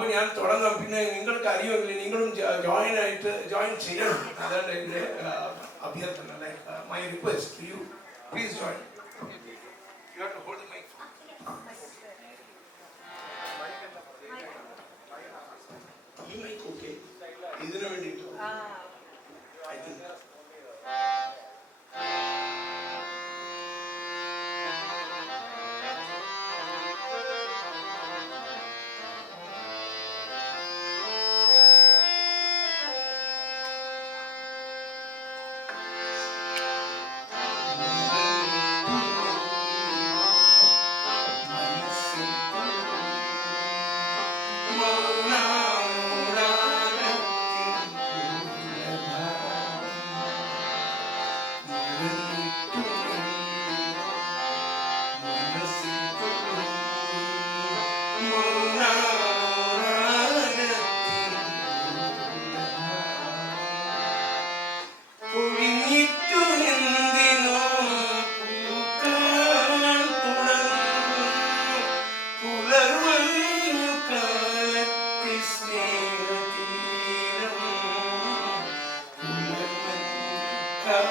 அவன் யாரும் தொடங்க பின்ன எங்களுக்கு அறிவு இல்லை நீங்களும் ஜாயின் ஆயிட்டு ஜாயின் செய்யணும் அதான் என் அபியர்த்தனை like my request you please join இதுன்னு வேண்டிட்டு ஐ திங்க்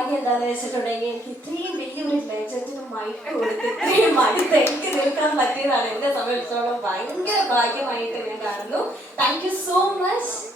ഭാഗ്യം എന്താണെന്ന് വെച്ചിട്ടുണ്ടെങ്കിൽ എനിക്ക് ഇത്രയും വലിയൊരു ലെജൻഡിന് മൈക്ക് കൊടുത്ത് ഇത്രയും മടുത്ത് എനിക്ക് നിൽക്കാൻ പറ്റിയതാണ് എന്നെ സംബന്ധിച്ചോളം ഭയങ്കര ഭാഗ്യമായിട്ട് ഞാൻ കാണുന്നു താങ്ക് യു സോ മച്ച്